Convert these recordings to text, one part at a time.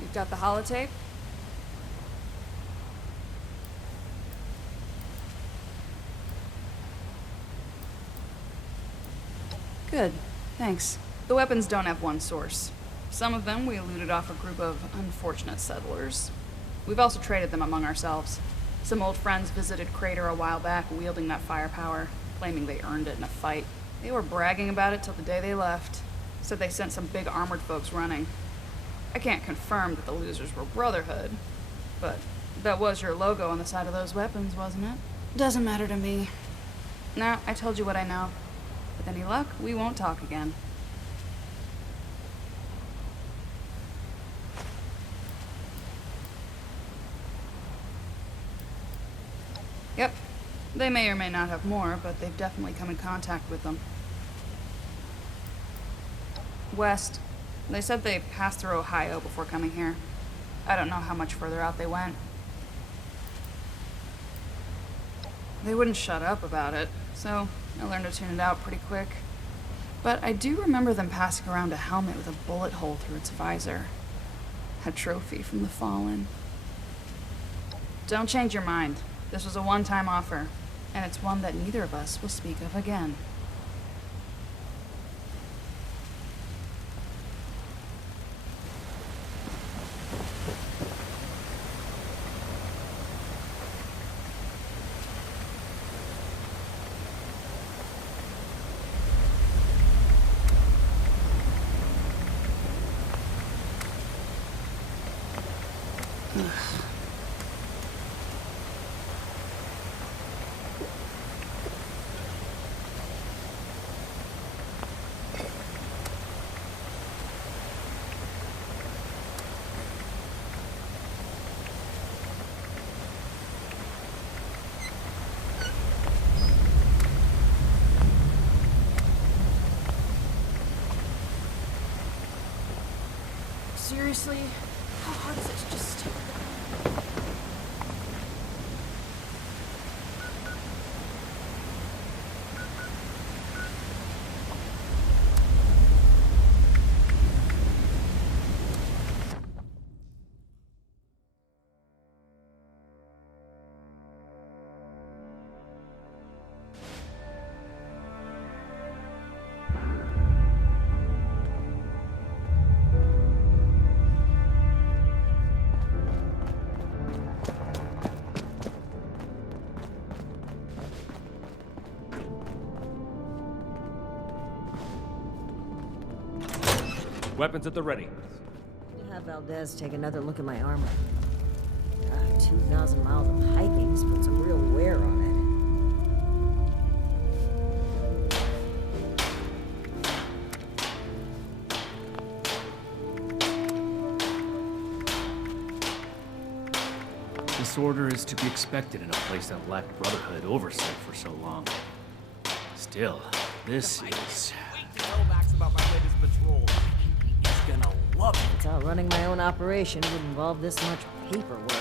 You've got the holotape? Good, thanks. The weapons don't have one source. Some of them we looted off a group of unfortunate settlers. We've also traded them among ourselves. Some old friends visited Crater a while back wielding that firepower, claiming they earned it in a fight. They were bragging about it till the day they left. Said they sent some big armored folks running. I can't confirm that the losers were Brotherhood, but that was your logo on the side of those weapons, wasn't it? Doesn't matter to me. Now, I told you what I know. With any luck, we won't talk again. Yep. They may or may not have more, but they've definitely come in contact with them. West. They said they passed through Ohio before coming here. I don't know how much further out they went. They wouldn't shut up about it, so I learned to tune it out pretty quick. But I do remember them passing around a helmet with a bullet hole through its visor. A trophy from the Fallen. Don't change your mind. This was a one-time offer, and it's one that neither of us will speak of again. Seriously? How hard is it to just... Weapons at the ready. Have Valdez take another look at my armor. 2,000 miles of hiking's put some real wear on it. Disorder is to be expected in a place that lacked Brotherhood oversight for so long. Still, this is... about my latest patrol. He's gonna love it. I thought running my own operation would involve this much paperwork.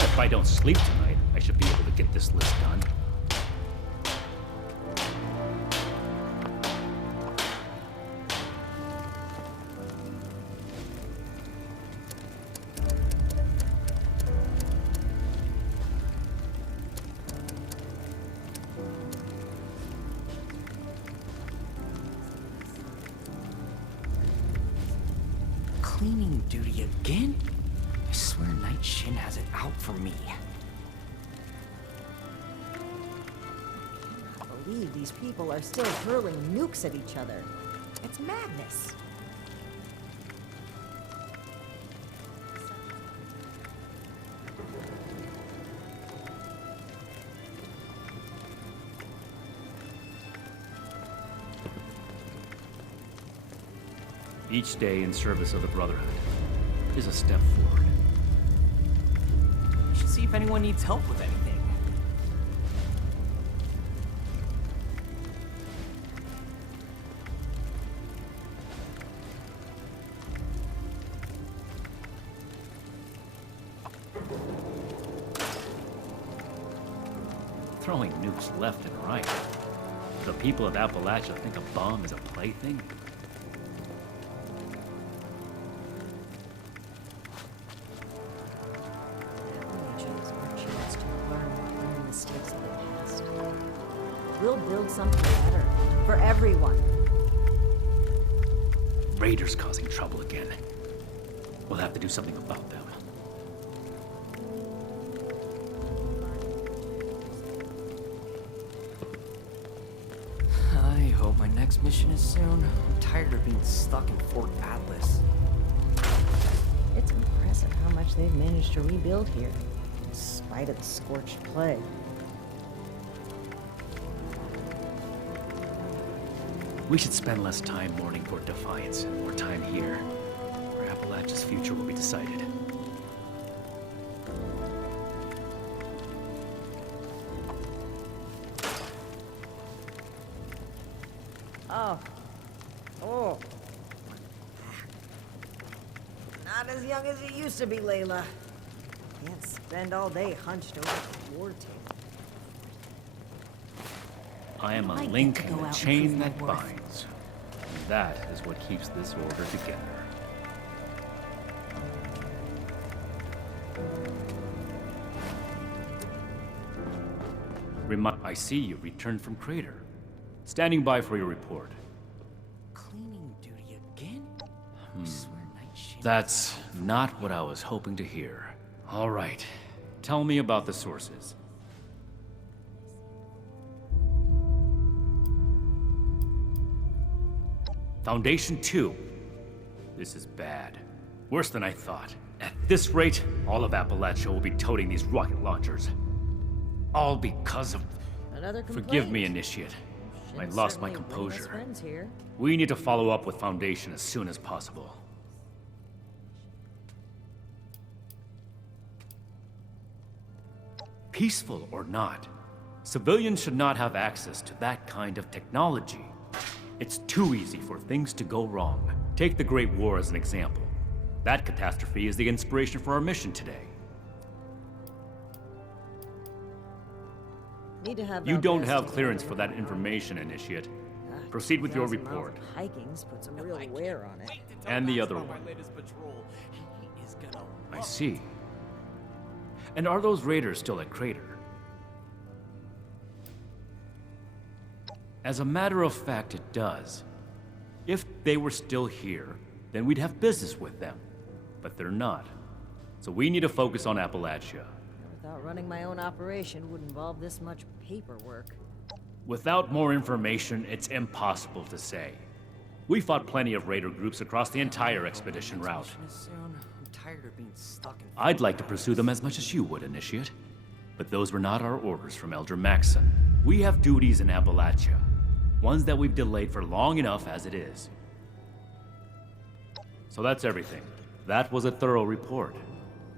If I don't sleep tonight, I should be able to get this list done. Cleaning duty again? I swear Night Shin has it out for me. I can't believe these people are still hurling nukes at each other. It's madness. Each day in service of the Brotherhood is a step forward. We should see if anyone needs help with anything. Throwing nukes left and right. The people of Appalachia think a bomb is a plaything? Appalachia is our chance to learn from the mistakes of the past. We'll build something better for everyone. Raiders causing trouble again. We'll have to do something about them. I hope my next mission is soon. I'm tired of being stuck in Fort Atlas. It's impressive how much they've managed to rebuild here, in spite of the scorched plague. We should spend less time mourning Fort Defiance and more time here, where Appalachia's future will be decided. Oh. Not as young as you used to be, Layla. Can't spend all day hunched over the war table. I am a I get link to in go the out and chain prove my that worth. binds. And that is what keeps this order together. I see you returned from Crater. Standing by for your report. Cleaning duty again? I swear Night Shin... That's not what I was hoping to hear. All right. Tell me about the sources. Foundation 2. This is bad. Worse than I thought. At this rate, all of Appalachia will be toting these rocket launchers. All because of... Another complaint. Forgive me, Initiate. I Shin's lost my certainly bringing us composure. friends here. We need to follow up with Foundation as soon as possible. Peaceful or not, civilians should not have access to that kind of technology. It's too easy for things to go wrong. Take the Great War as an example. That catastrophe is the inspiration for our mission today. Need to have You our don't best have to clearance get for it. that information, Initiate. Ah, Proceed with your 2,000 miles report. of hiking's put some real wear on it. And the other one. I see. And are those raiders still at Crater? As a matter of fact, it does. If they were still here, then we'd have business with them. But they're not. So we need to focus on Appalachia. Without running my own operation would involve this much paperwork. Without more information, it's impossible to say. We fought plenty of raider groups across the entire expedition route. Mission is soon. I'm tired of being stuck in... I'd like to pursue them as much as you would, Initiate. But those were not our orders from Elder Maxson. We have duties in Appalachia. Ones that we've delayed for long enough as it is. So that's everything. That was a thorough report.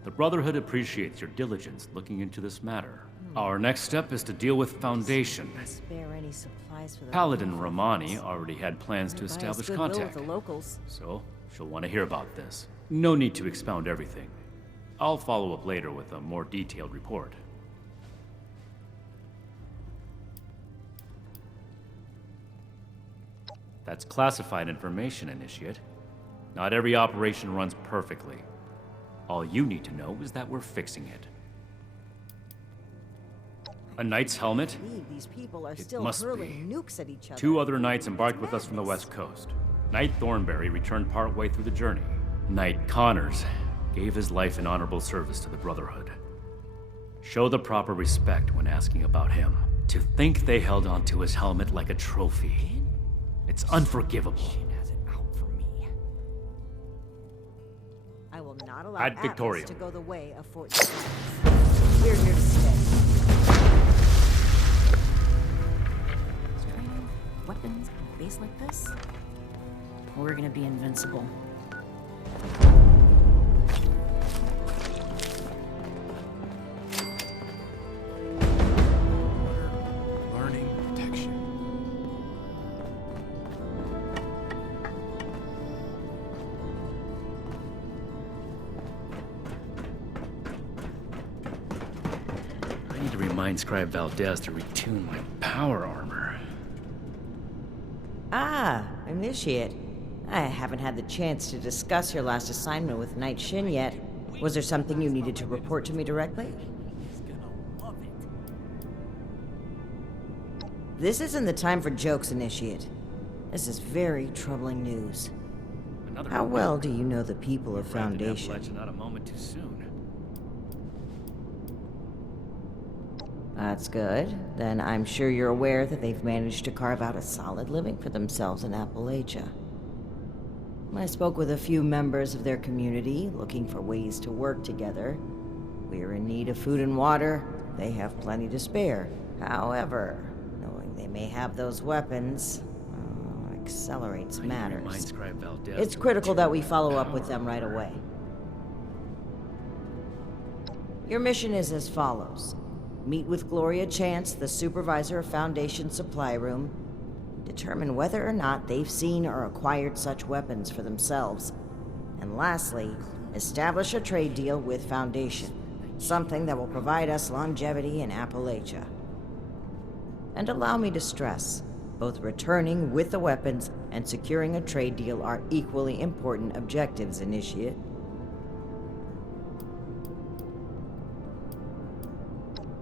The Brotherhood appreciates your diligence looking into this matter. Our next step is to deal with Foundation. Spare any supplies for the Paladin Romani already had plans to Bias establish goodwill with contact. the locals. So, she'll want to hear about this. No need to expound everything. I'll follow up later with a more detailed report. That's classified information, Initiate. Not every operation runs perfectly. All you need to know is that we're fixing it. A knight's helmet? Believe these people are It still must hurling be. nukes at each other. 2 other knights embarked with us from the west coast. Knight Thornberry returned partway through the journey. Knight Connors gave his life in honorable service to the Brotherhood. Show the proper respect when asking about him. To think they held onto his helmet like a trophy. It's unforgivable. Shin has it out for me. I will not allow Ad Atlas Victoriam. to go the way of Fort Defiance. We're here to stay. Training, weapons, and a base like this? we're gonna be invincible. Learning protection. I need to remind Scribe Valdez to retune my power armor. Ah, Initiate. I haven't had the chance to discuss your last assignment with Knight Shin yet. Was there something you needed to report to me directly? This isn't the time for jokes, Initiate. This is very troubling news. Another How well do you know the people of wrapped in Foundation? Appalachia not a moment too soon. That's good. Then I'm sure you're aware that they've managed to carve out a solid living for themselves in Appalachia. I spoke with a few members of their community, looking for ways to work together. We're in need of food and water. They have plenty to spare. However, knowing they may have those weapons accelerates I need to remind matters. Scribe Valdez It's to critical that we retune follow my up with power them right armor. away. Your mission is as follows. Meet with Gloria Chance, the supervisor of Foundation Supply Room. Determine whether or not they've seen or acquired such weapons for themselves. And lastly, establish a trade deal with Foundation. Something that will provide us longevity in Appalachia. And allow me to stress, both returning with the weapons and securing a trade deal are equally important objectives, Initiate.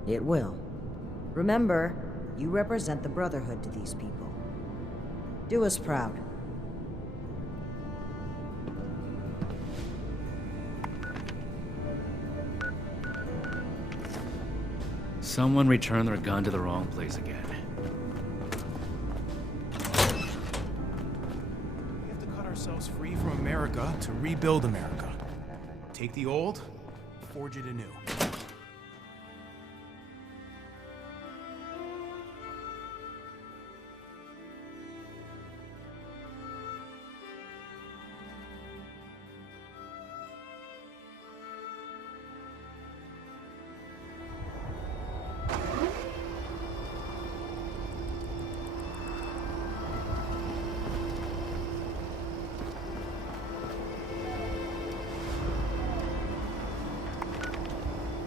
It will. Remember, you represent the Brotherhood to these people. Do us proud. Someone returned their gun to the wrong place again. We have to cut ourselves free from America to rebuild America. Take the old, forge it anew.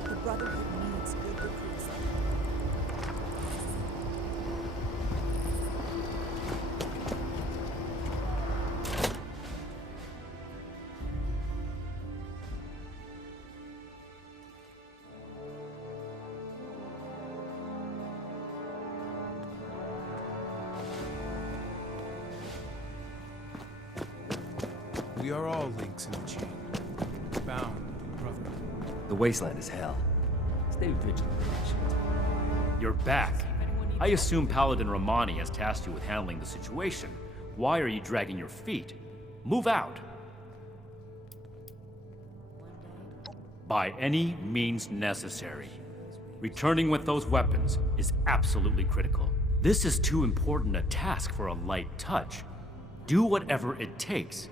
The Brotherhood needs good recruits. We are all links in the chain, bound in brotherhood. The wasteland is hell. Stay vigilant, Ancient. You're back. I assume Paladin Romani has tasked you with handling the situation. Why are you dragging your feet? Move out. By any means necessary. Returning with those weapons is absolutely critical. This is too important a task for a light touch. Do whatever it takes.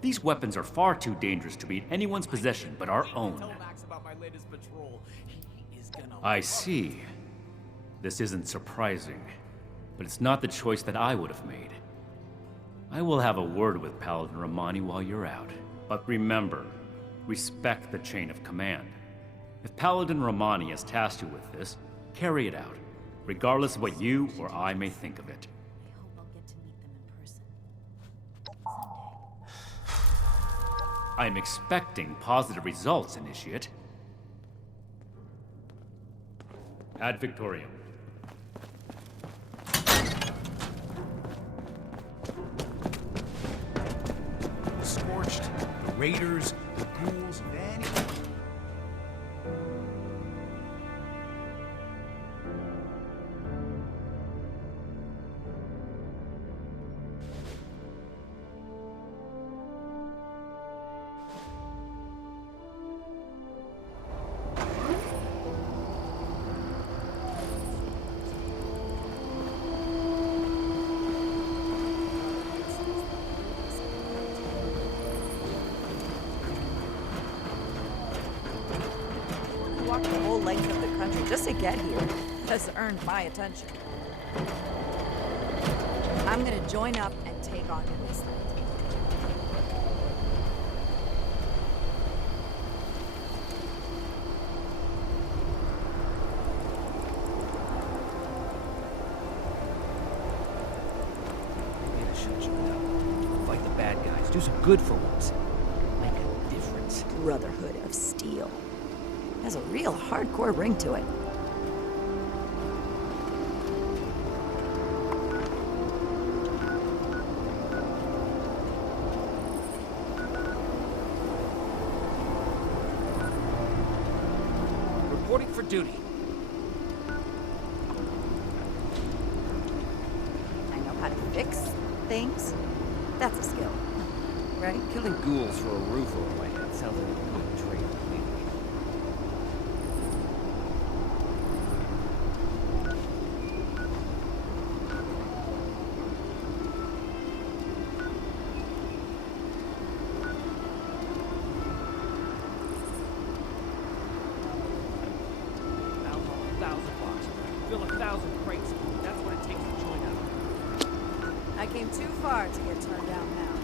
These weapons are far too dangerous to be in anyone's possession but our own. I see. This isn't surprising, but it's not the choice that I would have made. I will have a word with Paladin Romani while you're out. But remember, respect the chain of command. If Paladin Romani has tasked you with this, carry it out, regardless of what you or I may think of it. I hope I'll get to meet them in person. I am expecting positive results, Initiate. Ad Victorium. The Scorched, the Raiders, the Ghouls, then... just to get here has earned my attention. I'm gonna join up and take on your wasteland. Maybe I should join up. Fight the bad guys. Do some good for once. Make a difference. Brotherhood of Steel. Has a real hardcore ring to it. Reporting for duty. I know how to fix things. That's a skill. Right? Killing ghouls for a roof over my head sounds like a good trade to me. Outlaw 1,000 blocks. Fill 1,000 crates. That's what it takes to join up. I came too far to get turned down now.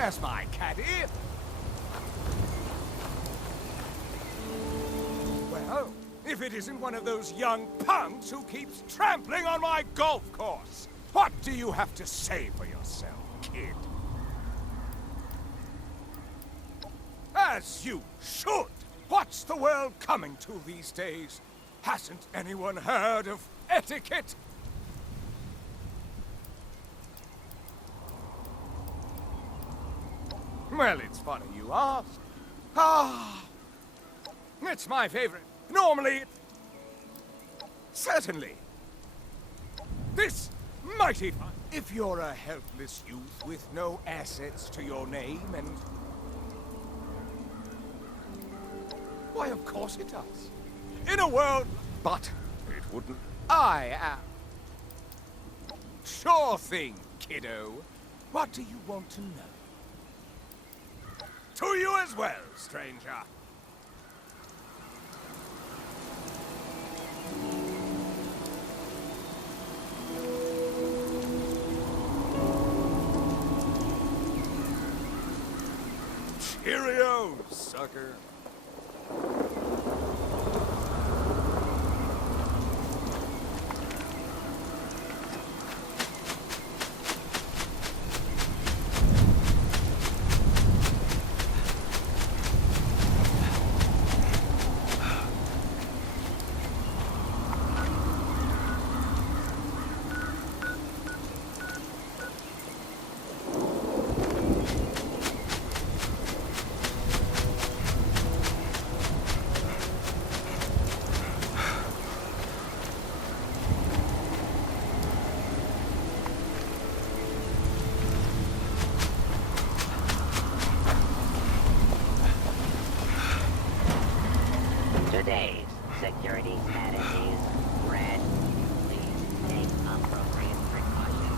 Where's my caddy? Well, if it isn't one of those young punks who keeps trampling on my golf course. What do you have to say for yourself, kid? As you should. What's the world coming to these days? Hasn't anyone heard of etiquette? Well, it's funny you ask. It's my favorite. Normally, certainly. This mighty fun. If you're a helpless youth with no assets to your name and... Why, of course it does. In a world... But it wouldn't... I am... Sure thing, kiddo. What do you want to know? To you as well, stranger. Cheerio, sucker. Today's security strategies, Red. Please take appropriate precautions.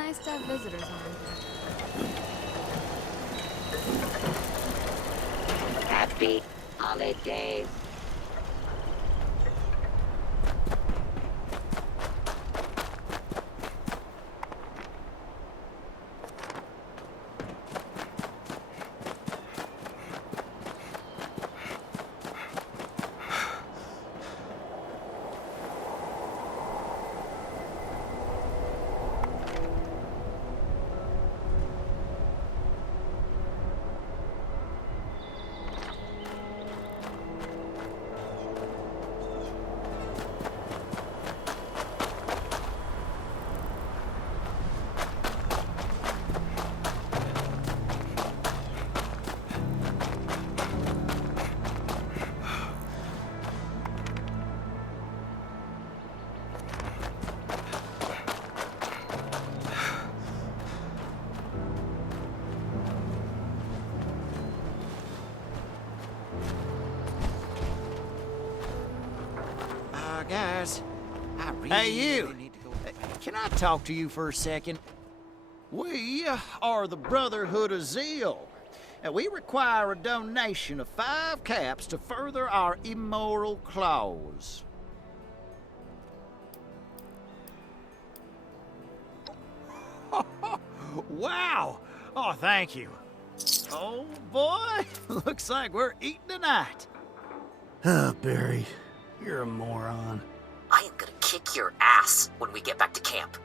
nice to have visitors around here. Happy holidays. Guys, I really, Hey, you! really need to go. Can I talk to you for a second? We are the Brotherhood of Zeal, and we require a donation of 5 caps to further our immoral cause. Wow! Oh, thank you. Oh, boy, looks like we're eating tonight. Ah, Barry, you're a moron. I am gonna kick your ass when we get back to camp.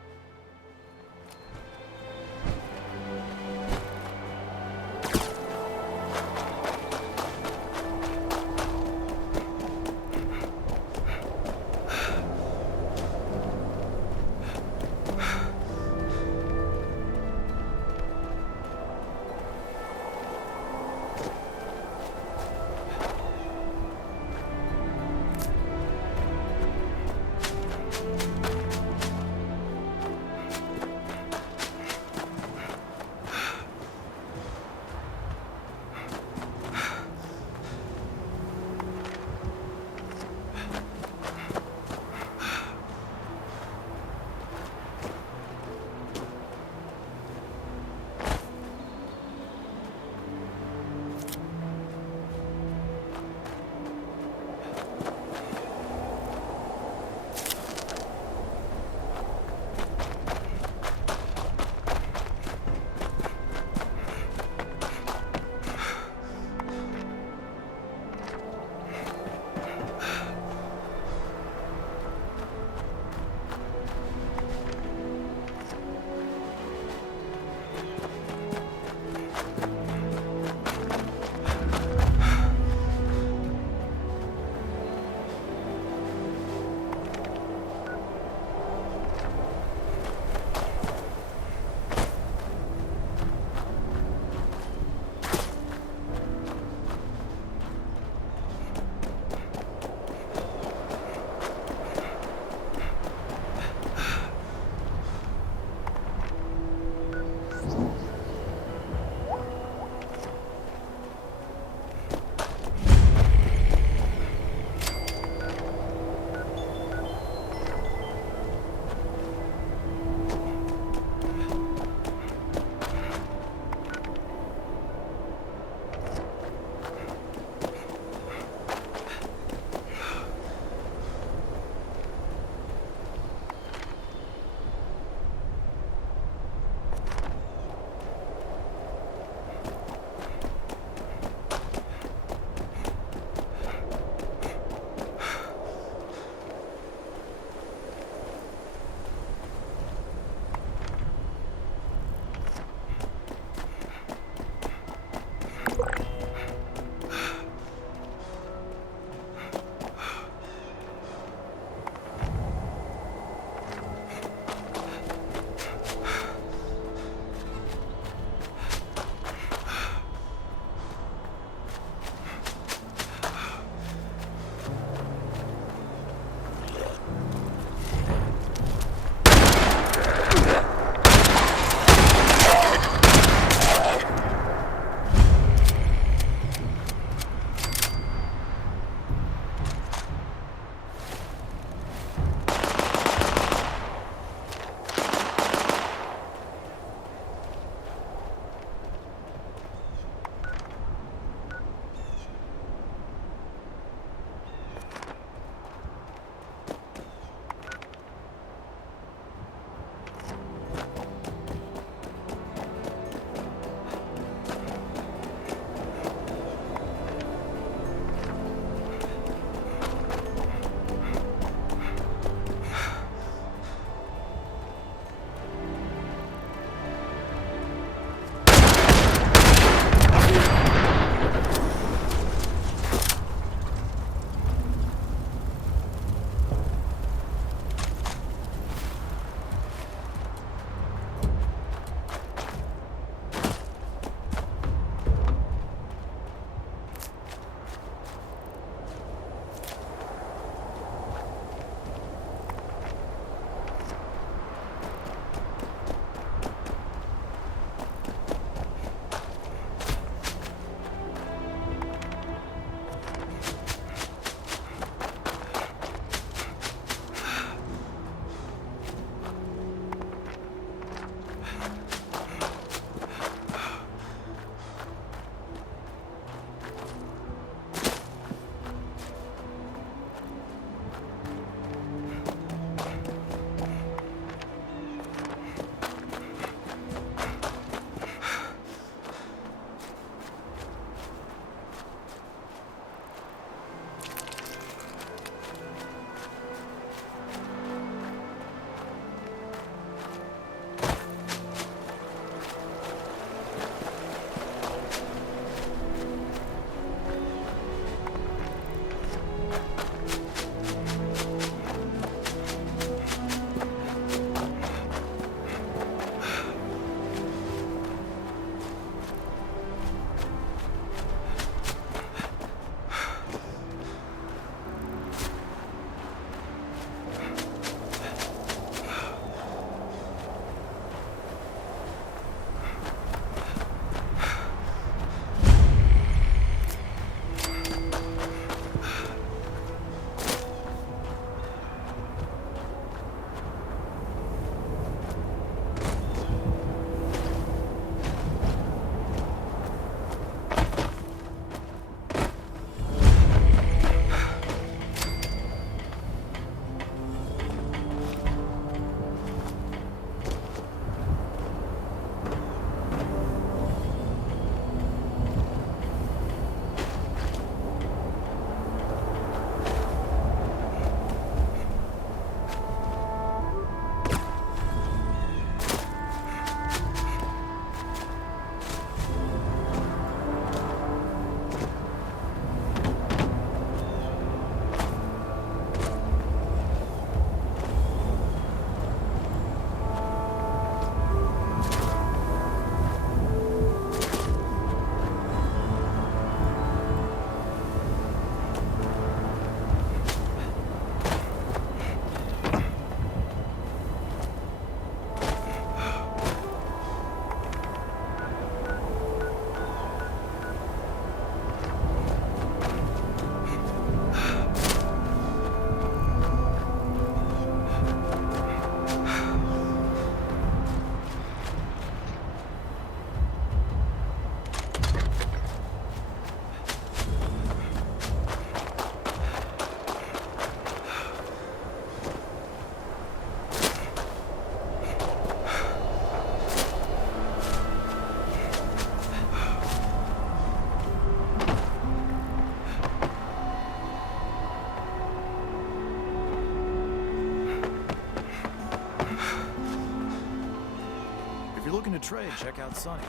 trade, check out Sonny's.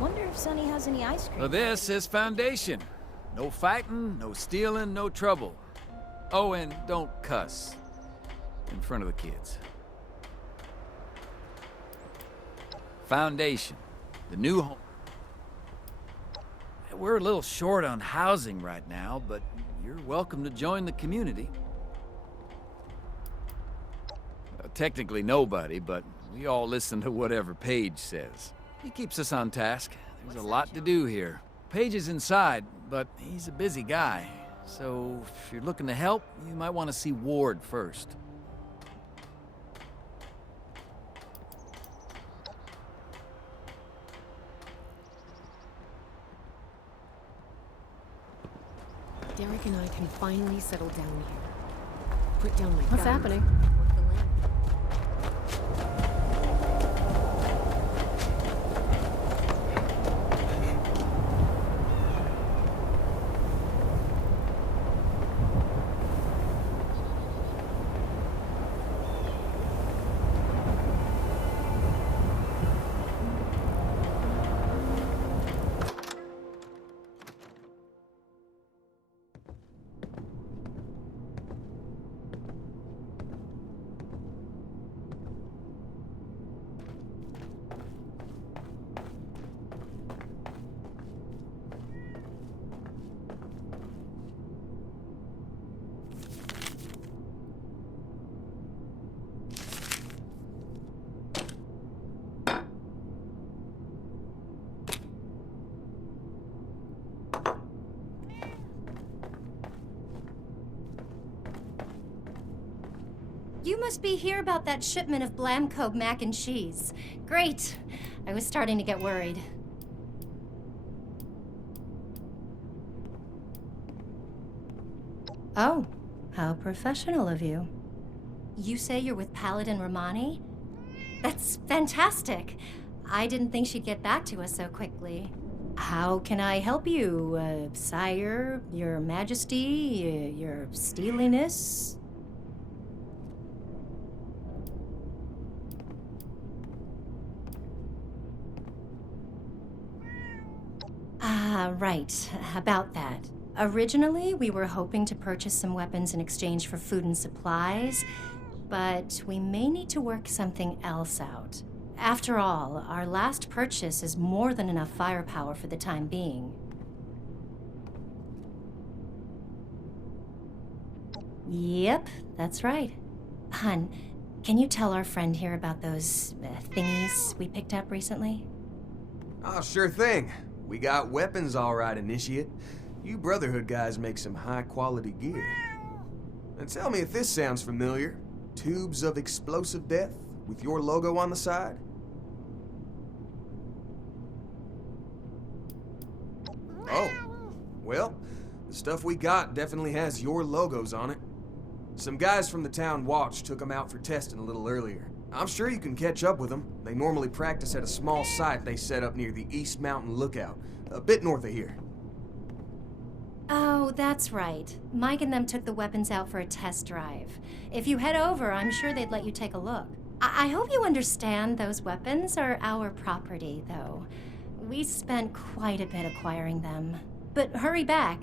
Wonder if Sonny has any ice cream. Well, this is Foundation. No fighting, no stealing, no trouble. Oh, and don't cuss in front of the kids. Foundation, the new home. We're a little short on housing right now, but you're welcome to join the community. Technically nobody, but we all listen to whatever Paige says. He keeps us on task. There's a lot to do here. Paige is inside, but he's a busy guy. So if you're looking to help, you might want to see Ward first. Derek and I can finally settle down here. Put down my What's guns. happening? You must be here about that shipment of Blamco mac and cheese. Great. I was starting to get worried. Oh, how professional of you. You say you're with Paladin Romani? That's fantastic. I didn't think she'd get back to us so quickly. How can I help you, sire, your majesty, your steeliness? Right. About that. Originally, we were hoping to purchase some weapons in exchange for food and supplies, but we may need to work something else out. After all, our last purchase is more than enough firepower for the time being. Yep, that's right. Hun, can you tell our friend here about those thingies we picked up recently? Oh, sure thing. We got weapons all right, Initiate. You Brotherhood guys make some high-quality gear. And tell me if this sounds familiar. Tubes of explosive death with your logo on the side? Oh, well, the stuff we got definitely has your logos on it. Some guys from the town watch took them out for testing a little earlier. I'm sure you can catch up with them. They normally practice at a small site they set up near the East Mountain Lookout, a bit north of here. Oh, that's right. Mike and them took the weapons out for a test drive. If you head over, I'm sure they'd let you take a look. I hope you understand those weapons are our property, though. We spent quite a bit acquiring them. But hurry back.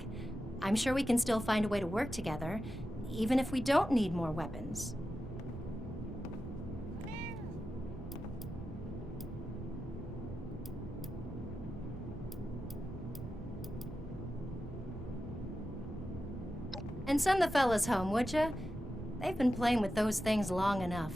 I'm sure we can still find a way to work together, even if we don't need more weapons. And send the fellas home, would ya? They've been playing with those things long enough.